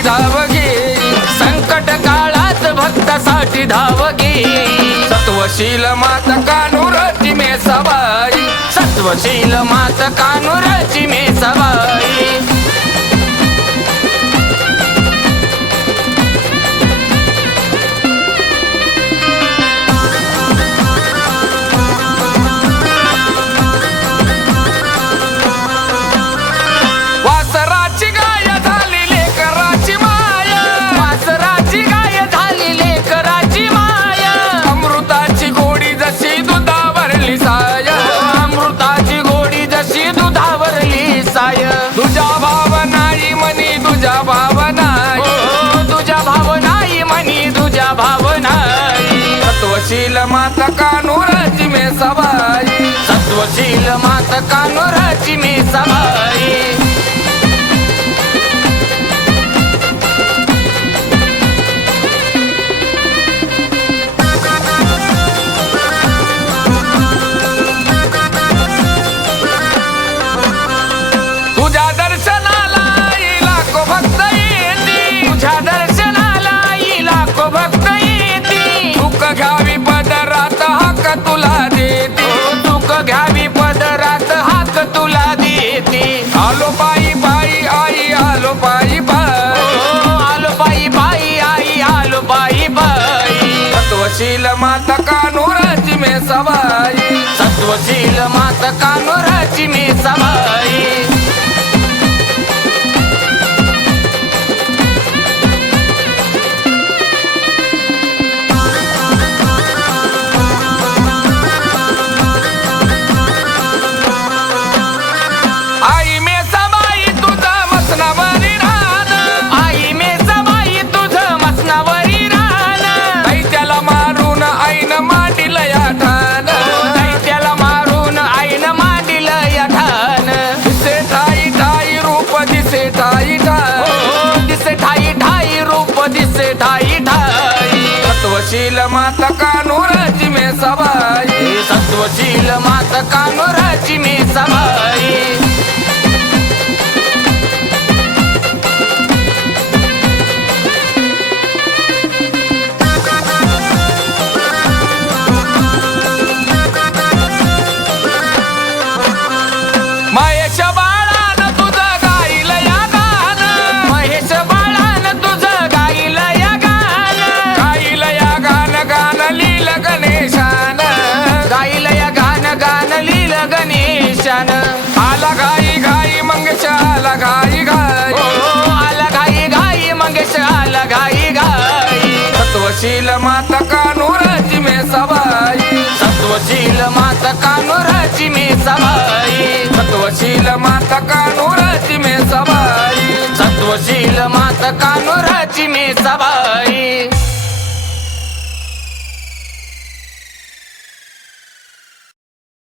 भक्तासाठी धाव घे संकट काळात भक्तासाठी धाव घे सत्वशील मात कानुरची मे सवाई सत्वशील मात कानुरची मे सवाई मात कानोराची मे सवाई सत्वशील मात कानोराची मे सवाई बाई बाई. सत्वशील माता कानोराची मे सवाई सत्वशील माता कानोराची मे सवाई दिसे ठाई ठाई. सत्वशील माता कानुराची मे सवाई सत्वशील माता कानुराची मे सवाई माता कानुराची मे सवाई सत्वशील माता कानुराची मे सवाई सत्वशील माता कानुराची मे सवाई सत्वशील माता कानुराची मे सवाई